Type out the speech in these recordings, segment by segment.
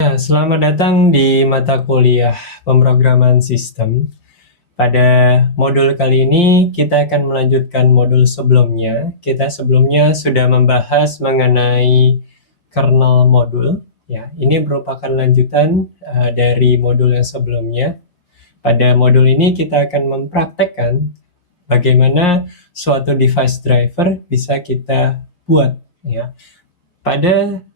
Selamat datang di mata kuliah pemrograman sistem. Pada modul kali ini kita akan melanjutkan modul sebelumnya. Kita sebelumnya sudah membahas mengenai kernel modul. Ya, ini merupakan lanjutan dari modul yang sebelumnya. Pada modul ini kita akan mempraktekkan bagaimana suatu device driver bisa kita buat. Ya, pada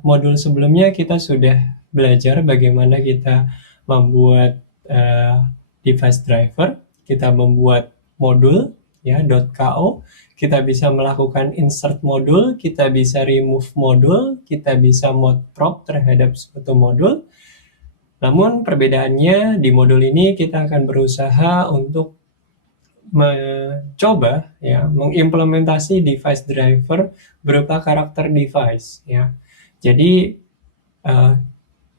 modul sebelumnya kita sudah belajar bagaimana kita membuat device driver, kita membuat modul ya .ko, kita bisa melakukan insert modul, kita bisa remove modul, kita bisa mod prop terhadap suatu modul. Namun perbedaannya di modul ini kita akan berusaha untuk mencoba ya mengimplementasi device driver berupa karakter device ya. Jadi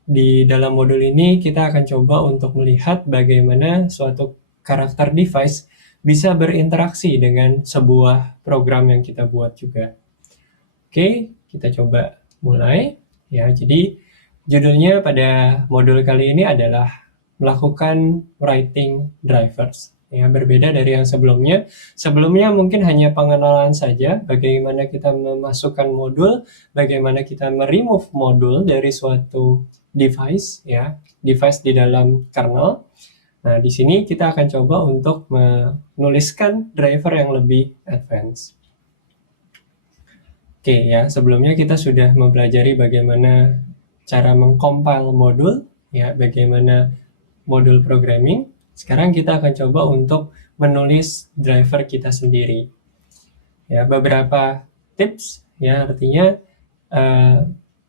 di dalam modul ini kita akan coba untuk melihat bagaimana suatu karakter device bisa berinteraksi dengan sebuah program yang kita buat juga. Oke, kita coba mulai ya. Jadi judulnya pada modul kali ini adalah melakukan writing drivers. Ya, berbeda dari yang sebelumnya. Sebelumnya mungkin hanya pengenalan saja, bagaimana kita memasukkan modul, bagaimana kita meremove modul dari suatu device, ya, device di dalam kernel. Nah, di sini kita akan coba untuk menuliskan driver yang lebih advance. Oke, ya, sebelumnya kita sudah mempelajari bagaimana cara mengcompile modul, ya, bagaimana modul programming. Sekarang kita akan coba untuk menulis driver kita sendiri. Ya, beberapa tips ya, artinya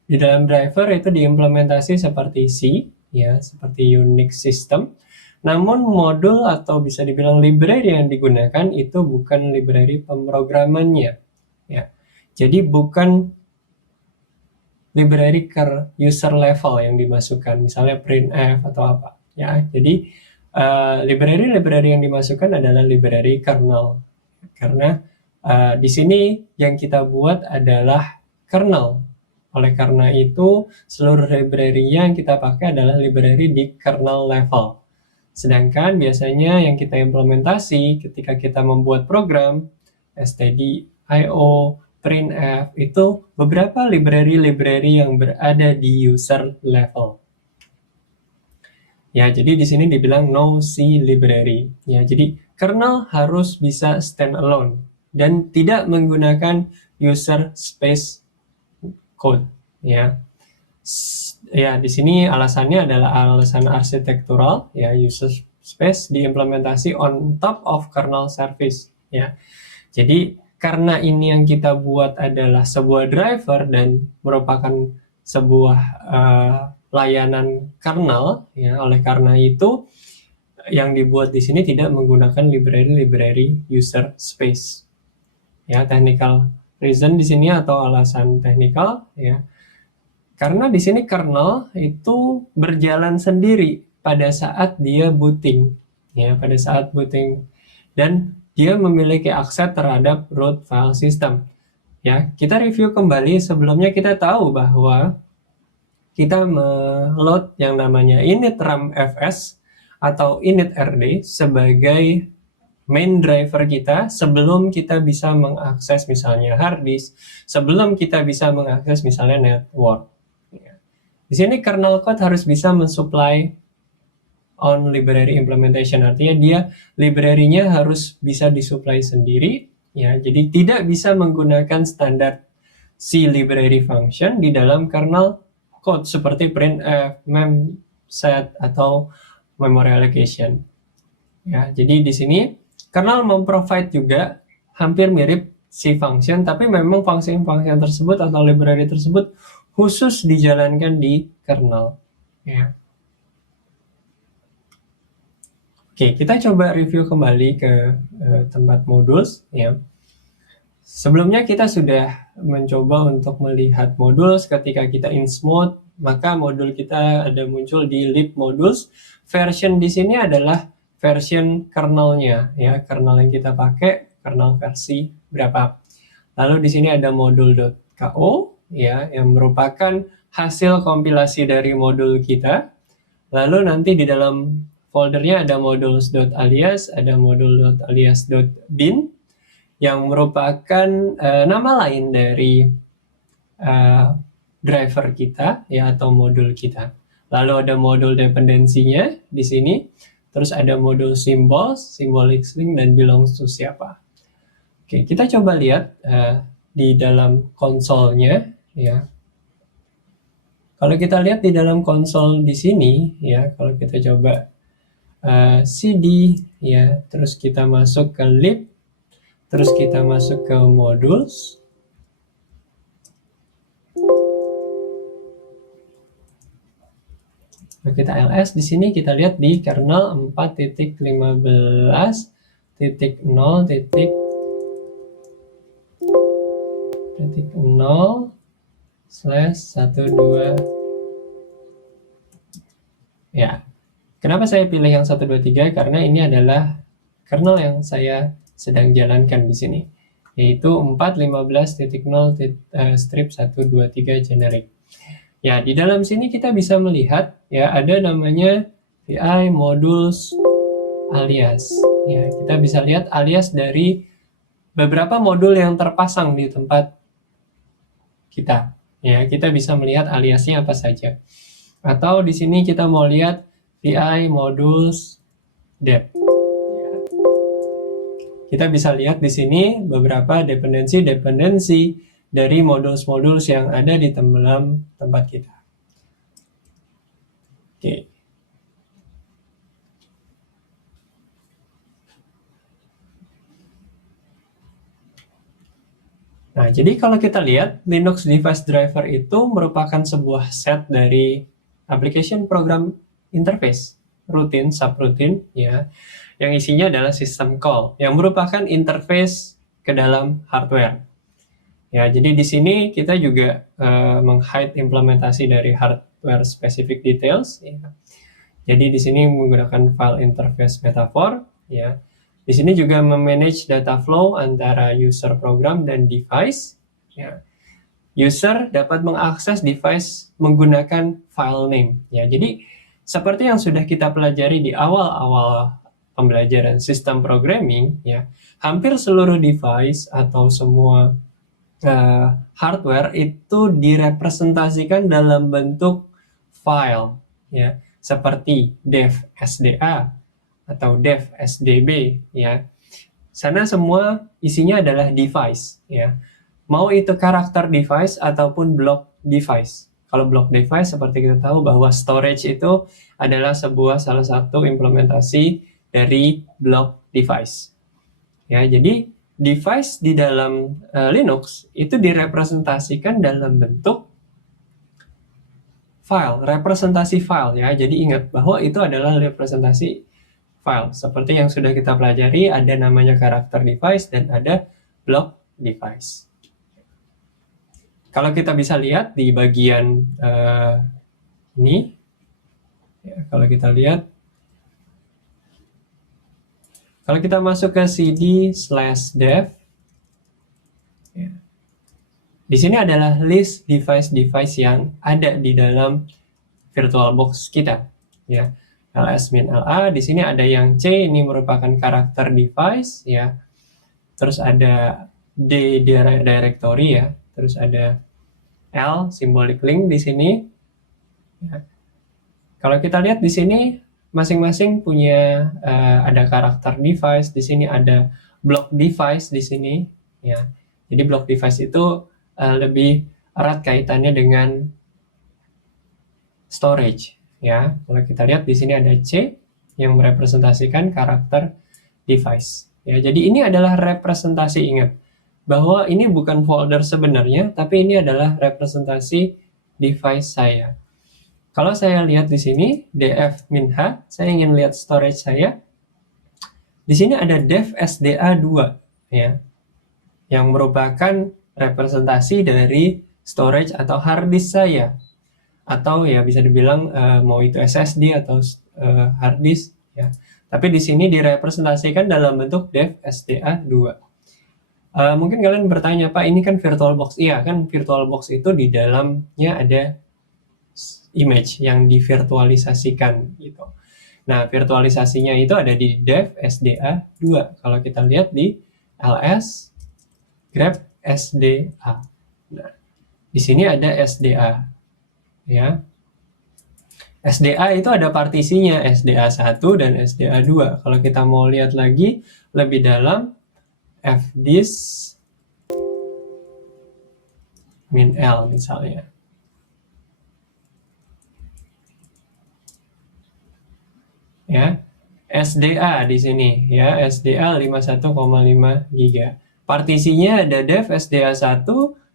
di dalam driver itu diimplementasi seperti C ya, seperti Unix system. Namun modul atau bisa dibilang library yang digunakan itu bukan library pemrogramannya ya. Jadi bukan library ke user level yang dimasukkan, misalnya printf atau apa ya. Jadi library yang dimasukkan adalah library kernel, karena di sini yang kita buat adalah kernel. Oleh karena itu, seluruh library yang kita pakai adalah library di kernel level. Sedangkan biasanya yang kita implementasi ketika kita membuat program, stdio, printf, itu beberapa library yang berada di user level. Ya, jadi di sini dibilang no C library. Ya, jadi kernel harus bisa standalone dan tidak menggunakan user space code. Ya, ya di sini alasannya adalah alasan arsitektural. Ya, user space diimplementasi on top of kernel service. Ya, jadi karena ini yang kita buat adalah sebuah driver dan merupakan sebuah layanan kernel, ya, oleh karena itu yang dibuat di sini tidak menggunakan library user space. Ya, technical reason di sini atau alasan teknikal ya. Karena di sini kernel itu berjalan sendiri pada saat dia booting, ya, pada saat booting, dan dia memiliki akses terhadap root file system. Ya, kita review kembali. Sebelumnya kita tahu bahwa kita meload yang namanya init-ram-fs atau init-rd sebagai main driver kita sebelum kita bisa mengakses misalnya hard disk, sebelum kita bisa mengakses misalnya network. Di sini kernel code harus bisa mensupply on library implementation, artinya dia library-nya harus bisa disupply sendiri, ya. Jadi tidak bisa menggunakan standar C library function di dalam kernel code seperti printf, memset atau memory allocation. Ya, jadi di sini kernel memprovide juga hampir mirip C function, tapi memang function-function tersebut atau library tersebut khusus dijalankan di kernel. Ya. Oke, kita coba review kembali ke tempat modules. Ya. Sebelumnya kita sudah mencoba untuk melihat modules. Ketika kita insmode, maka modul kita ada muncul di lib modules. Version di sini adalah version kernelnya, ya, kernel yang kita pakai, kernel versi berapa. Lalu di sini ada modul.ko, ya, yang merupakan hasil kompilasi dari modul kita. Lalu nanti di dalam foldernya ada modules.alias, ada module.alias.bin yang merupakan nama lain dari driver kita ya, atau modul kita. Lalu ada modul dependensinya di sini. Terus ada modul symbols, symbolic string, dan belongs to siapa. Oke, kita coba lihat di dalam konsolnya ya. Kalau kita lihat di dalam konsol di sini ya, kalau kita coba cd ya, terus kita masuk ke lib, terus kita masuk ke modules. Nah, kita ls di sini kita lihat di kernel 4.15.0.0/12 ya. Kenapa saya pilih yang 123? Karena ini adalah kernel yang saya sedang jalankan di sini, yaitu 4.15.0/123 generic. Ya, di dalam sini kita bisa melihat ya, ada namanya vi modules alias. Ya, kita bisa lihat alias dari beberapa modul yang terpasang di tempat kita. Ya, kita bisa melihat aliasnya apa saja. Atau di sini kita mau lihat vi modules dep. Ya. Kita bisa lihat di sini beberapa dependensi dari modules yang ada di dalam tempat kita. Oke. Nah, jadi kalau kita lihat, Linux Device Driver itu merupakan sebuah set dari application program interface, rutin, subrutin, ya, yang isinya adalah system call, yang merupakan interface ke dalam hardware. Ya, jadi di sini kita juga meng-hide implementasi dari hardware specific details. Ya. Jadi di sini menggunakan file interface metaphor. Ya. Di sini juga memanage data flow antara user program dan device. Ya. User dapat mengakses device menggunakan file name. Ya, jadi seperti yang sudah kita pelajari di awal-awal pembelajaran sistem programming, ya, hampir seluruh device atau semua hardware itu direpresentasikan dalam bentuk file, ya, seperti dev SDA atau dev SDB, ya. Sana semua isinya adalah device, ya. Mau itu karakter device ataupun block device. Kalau block device, seperti kita tahu bahwa storage itu adalah salah satu implementasi dari block device. Ya, jadi device di dalam Linux itu direpresentasikan dalam bentuk file, representasi file ya. Jadi ingat bahwa itu adalah representasi file. Seperti yang sudah kita pelajari, ada namanya karakter device dan ada block device. Kalau kita bisa lihat di bagian ini, ya, kalau kita lihat, kalau kita masuk ke cd/dev, ya, di sini adalah list device-device yang ada di dalam VirtualBox kita. Ya, ls-la, di sini ada yang C, ini merupakan karakter device, ya. Terus ada D directory, ya. Terus ada L, symbolic link di sini. Ya. Kalau kita lihat di sini, masing-masing punya ada karakter device, di sini ada block device di sini, ya. Jadi block device itu lebih erat kaitannya dengan storage, ya. Kalau kita lihat di sini ada C yang merepresentasikan karakter device. Ya, jadi ini adalah representasi, ingat bahwa ini bukan folder sebenarnya, tapi ini adalah representasi device saya. Kalau saya lihat di sini, df-h, saya ingin lihat storage saya. Di sini ada dev SDA2, ya, yang merupakan representasi dari storage atau hard disk saya. Atau ya bisa dibilang mau itu SSD atau hard disk, ya. Tapi di sini direpresentasikan dalam bentuk dev SDA2. Mungkin kalian bertanya, Pak, ini kan VirtualBox. Iya, kan VirtualBox itu di dalamnya ada image yang divirtualisasikan gitu. Nah, virtualisasinya itu ada di dev SDA 2. Kalau kita lihat di ls grep SDA. Nah, di sini ada SDA ya. SDA itu ada partisinya SDA 1 dan SDA 2. Kalau kita mau lihat lagi lebih dalam, fdisk min L misalnya. Ya. SDA di sini ya, SDA 51,5 GB. Partisinya ada dev SDA 1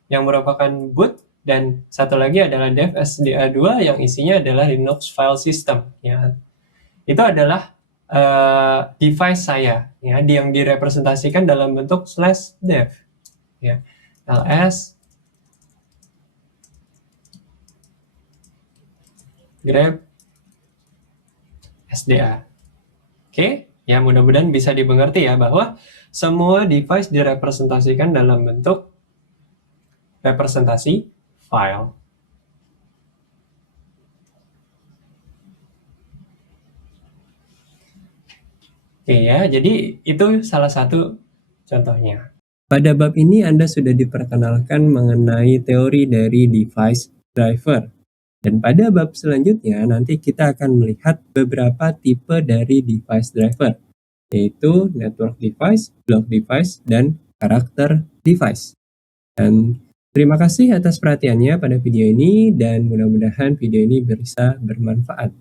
yang merupakan boot dan satu lagi adalah dev SDA 2 yang isinya adalah Linux file system ya. Itu adalah device saya ya, yang direpresentasikan dalam bentuk /dev ya. ls grep SDA. Oke, ya mudah-mudahan bisa dimengerti ya bahwa semua device direpresentasikan dalam bentuk representasi file. Oke ya, jadi itu salah satu contohnya. Pada bab ini Anda sudah diperkenalkan mengenai teori dari device driver. Dan pada bab selanjutnya nanti kita akan melihat beberapa tipe dari device driver, yaitu network device, block device, dan karakter device. Dan terima kasih atas perhatiannya pada video ini dan mudah-mudahan video ini bisa bermanfaat.